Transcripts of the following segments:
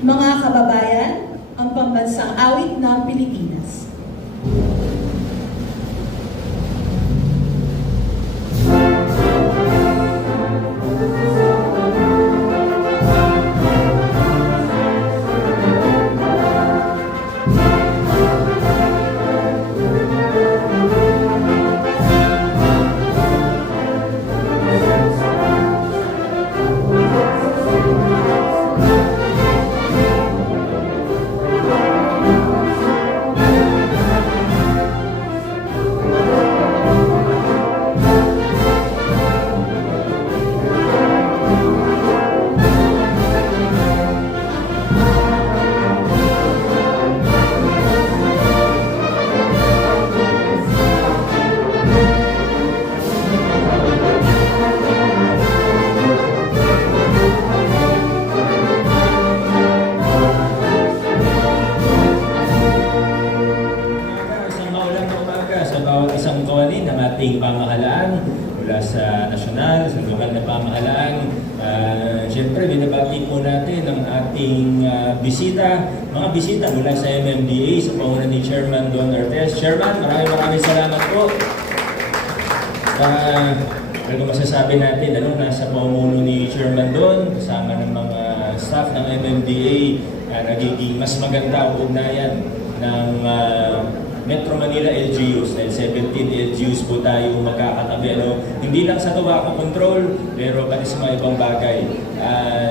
Mga kababayan, ang pambansang awit ng Pilipinas. Isang kawani ng ating pamahalaan mula sa nasyonal, sa lokal na pamahalaan. Siyempre, binabati po natin ang ating mga bisita mula sa MMDA sa pangunan ni Chairman Don Artes. Chairman, maraming salamat po. Ano masasabi natin, nasa pamuno ni Chairman Don, kasama ng mga staff ng MMDA, nagiging mas maganda ang ugnayan ng Metro Manila LGUs, dahil 17 LGUs po tayo magkakatabi. Hindi lang sa tobacco control, pero pati sa mga ibang bagay.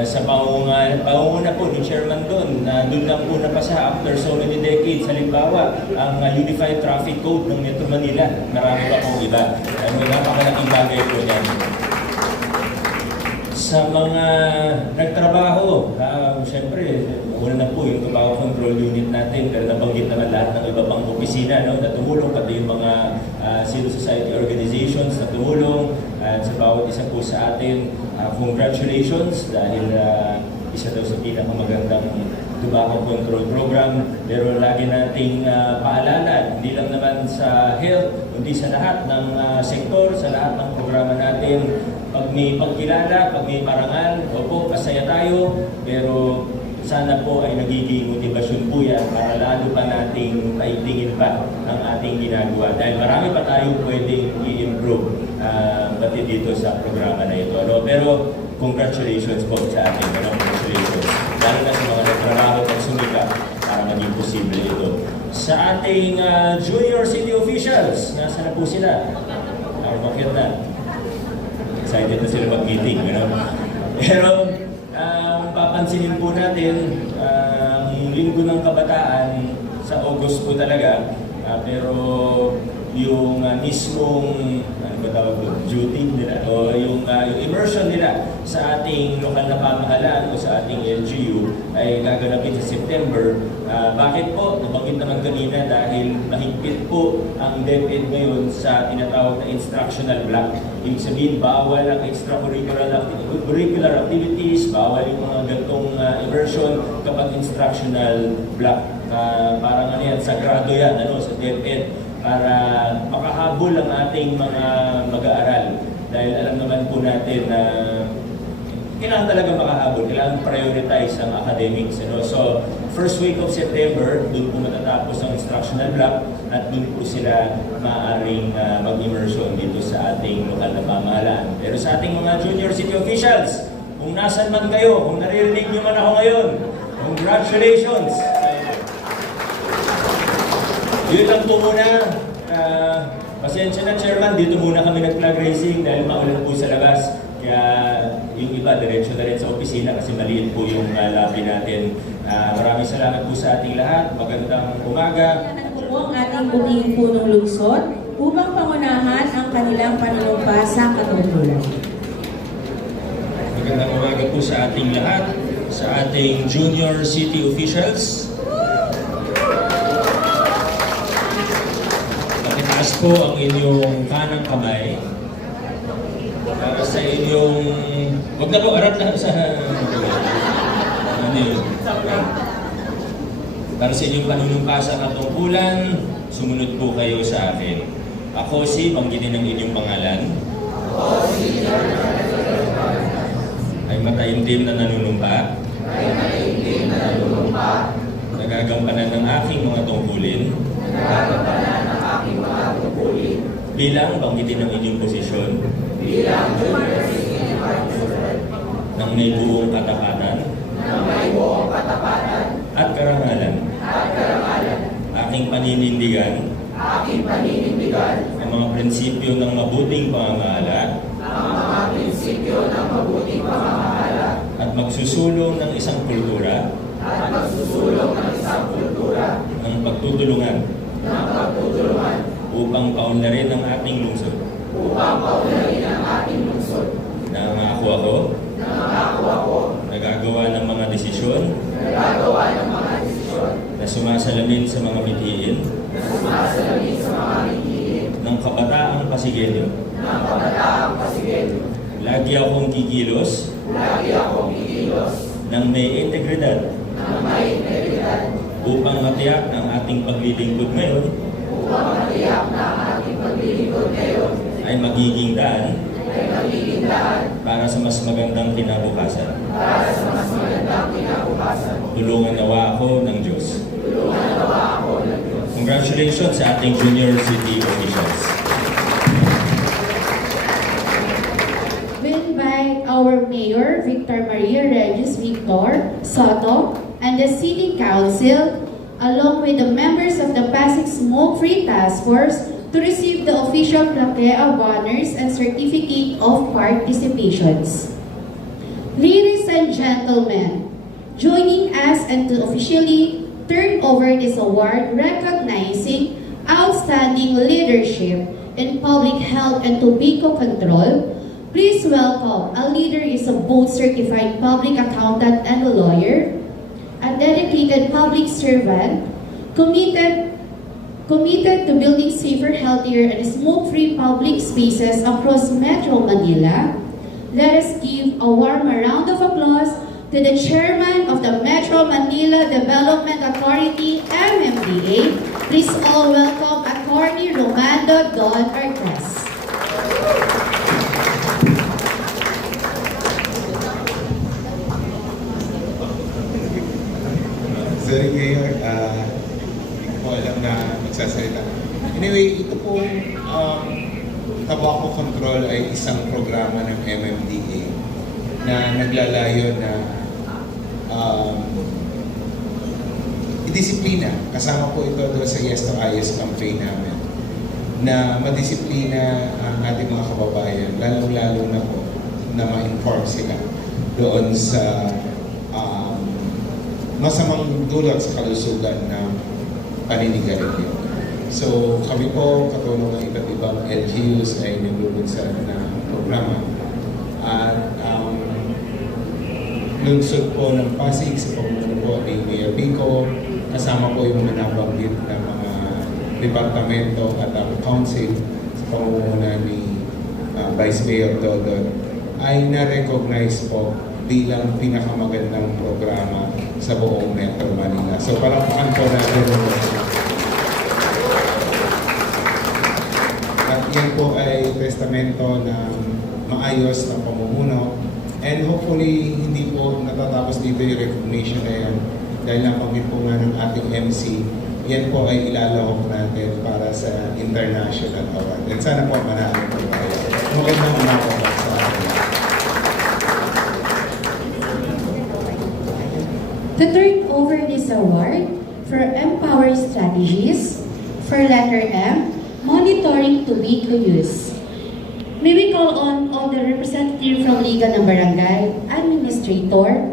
Sa pangunguna po ni Chairman Don, doon lang po napasa after so many decades. Halimbawa, ang Unified Traffic Code ng Metro Manila, marami pa pong iba. Napakalaking bagay po yan. Sa mga nagtrabaho, siyempre, una na po yung tobacco control unit natin, pero nabanggit naman lahat ng iba pang opisina na tumulong, pati yung mga civil society organizations na tumulong, sa bawat isa po sa atin. Congratulations dahil isa daw sa pinakamagandang tobacco control program, pero lagi nating paalala, hindi lang naman sa health, kundi sa lahat ng sektor, sa lahat ng programa natin. Pag may pagkilala, pag may parangal, opo, masaya tayo, pero sana po ay nagiging motivasyon po yan para lalo pa nating paigtingin pa ang ating ginagawa. Dahil marami pa tayong pwedeng i-improve pati dito sa programa na ito. Pero congratulations po sa ating congratulations. Lalo na sa mga nagtrabaho at sumika para maging posible ito. Sa ating junior city officials, nasa na po sila? Bakit na? Excited na sila mag-meeting, Pero papansinin po natin ang Linggo ng Kabataan sa August po talaga, pero yung mismong duty nila o yung immersion nila sa ating lokal na pamahalaan o sa ating LGU ay gaganapin sa September. Bakit po? Nabanggit naman kanina dahil mahigpit po ang DepEd ngayon sa tinatawag na instructional block. Ibig sabihin, bawal ang extracurricular activities, bawal yung mga gantong immersion kapag instructional block. Parang sagrado yan sa DepEd, para makahabol ang ating mga mag-aaral. Dahil alam naman po natin na kailangan talaga makahabol, kailangan prioritize ang academics. So, first week of September, doon po matatapos ang instructional block at doon po sila maaaring mag-immersion dito sa ating lokal na pamahalaan. Pero sa ating mga junior city officials, kung nasan man kayo, kung naririnig niyo man ako ngayon, congratulations! Yun lang po muna. Pasensya na, Chairman, dito muna kami nag-flag raising dahil maulan po sa labas. Kaya yung iba, diretso na rin sa opisina kasi maliit po yung lobby natin. Maraming salamat po sa ating lahat. Magandang umaga. Ang ating buting punong lungsod upang pangunahan ang kanilang panunumpa sa katungkulan. Magandang umaga po sa ating lahat, sa ating junior city officials. Pakitaas po ang inyong kanang kamay para sa inyong... Huwag na po, harap na sa... Para sa inyong panunumpa sa katungkulan, sumunod po kayo sa akin. Ako si, banggitin ang inyong pangalan. Ay mataimtim na nanunumpa. nagagampanan ng aking mga tungkulin bilang banggitin ng inyong posisyon ng may buong katapatan at karangalan. Aking paninindigan ang mga prinsipyo ng mabuting pamamahala at magsusulong ng isang kultura ng pagtutulungan upang paunlarin ang ating lungsod. Nangako ako nagagawa ng mga desisyon na sumasalamin sa mga mithiin ng kabataang Pasigueño. Lagi akong kikilos ng may integridad upang matiyak ang ating paglilingkod ngayon ay magiging daan para sa mas magandang kinabukasan. Tulungan nawa ako ng Diyos. Congratulations sa ating junior city officials. We invite our Mayor, Victor Maria Regis Victor Soto, and the City Council, along with the members of the Pasig Smoke-Free Task Force, to receive the official plaque of honors and certificate of participations. Ladies and gentlemen, joining us and to officially turn over this award recognizing outstanding leadership in public health and tobacco control, please welcome a leader is a both certified public accountant and a lawyer, a dedicated public servant, committed to building safer, healthier, and smoke-free public spaces across Metro Manila. Let us give a warm round of applause to the Chairman of the Metro Manila Development Authority, MMDA. Please all welcome Attorney Romando Don Artes. Sorry Mayor, hindi ko alam na magsasalita. Anyway, ito pong tobacco control ay isang programa ng MMDA na naglalayo na idisiplina. Kasama po ito doon sa Yes to IS campaign namin na madisiplina ang ating mga kababayan, lalong-lalo na po na ma-inform sila doon sa masamang dulot sa kalusugan ng paninigarilyo. So kami po, katulong ng iba't ibang LGUs ay naglulunsad na programa. At ang lungsod po ng Pasig sa pamumuno po ni Mayor Vico, kasama po yung mga nabanggit ng mga departamento at ang council sa pamumuno ni Vice Mayor Dodon ay na-recognize po bilang pinakamagandang programa sa buong Metro Manila. So palakpakan po natin. At yan po ay testamento ng maayos na pamumuno. And hopefully, hindi po natatapos dito yung recognition na yan. Dahil nabanggit po nga ng ating MC, yan po ay ilalahok natin para sa international award. And sana po manalo po tayo. Magandang umaga po sa atin. To turn over this award for Empower Strategies, for letter M, monitoring tobacco use. May we call on all the representatives from Liga ng Barangay, Administrator,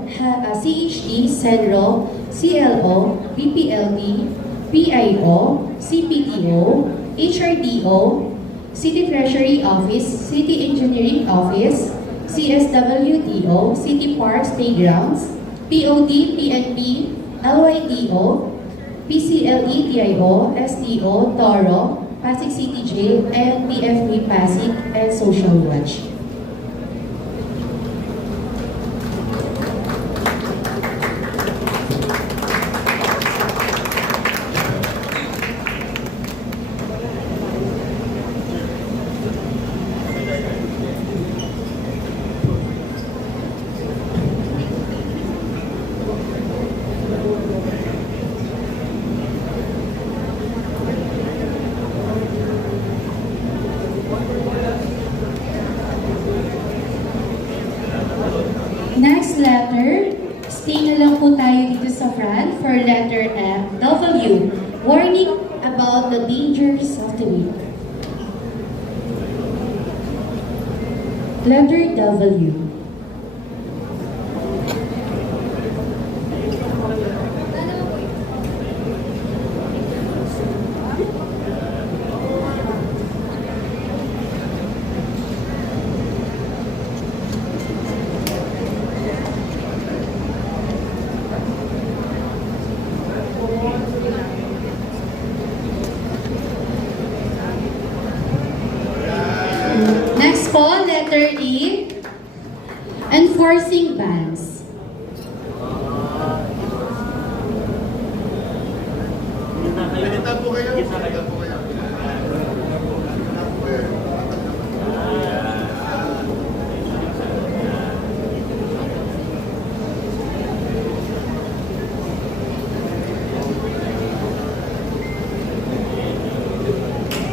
CHD, CENRO, CLO, PPLD, PIO, CPTO, HRDO, City Treasury Office, City Engineering Office, CSWDO, City Parks Playgrounds, POD, PNP, LYDO, PCLE, TIO, STO, TORO, Pasig City Jail, and PFP Pasig, and Social Watch. po tayo dito sa front for letter W. Warning about the dangers of the weak. Letter W. Next po, letter E. Enforcing bans.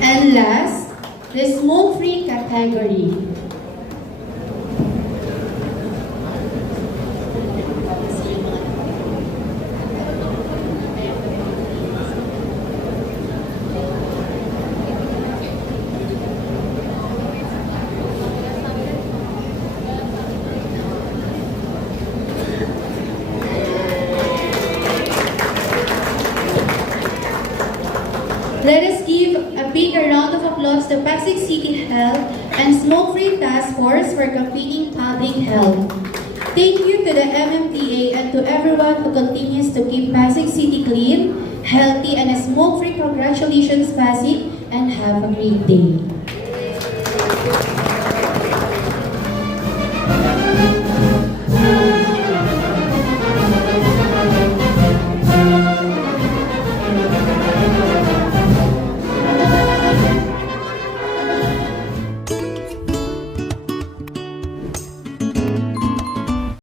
And last, the smoke-free category. Let us give a big round of applause to Pasig City Health and Smoke-Free Task Force for completing public health. Thank you to the MMDA and to everyone who continues to keep Pasig City clean, healthy, and smoke-free. Congratulations, Pasig, and have a great day.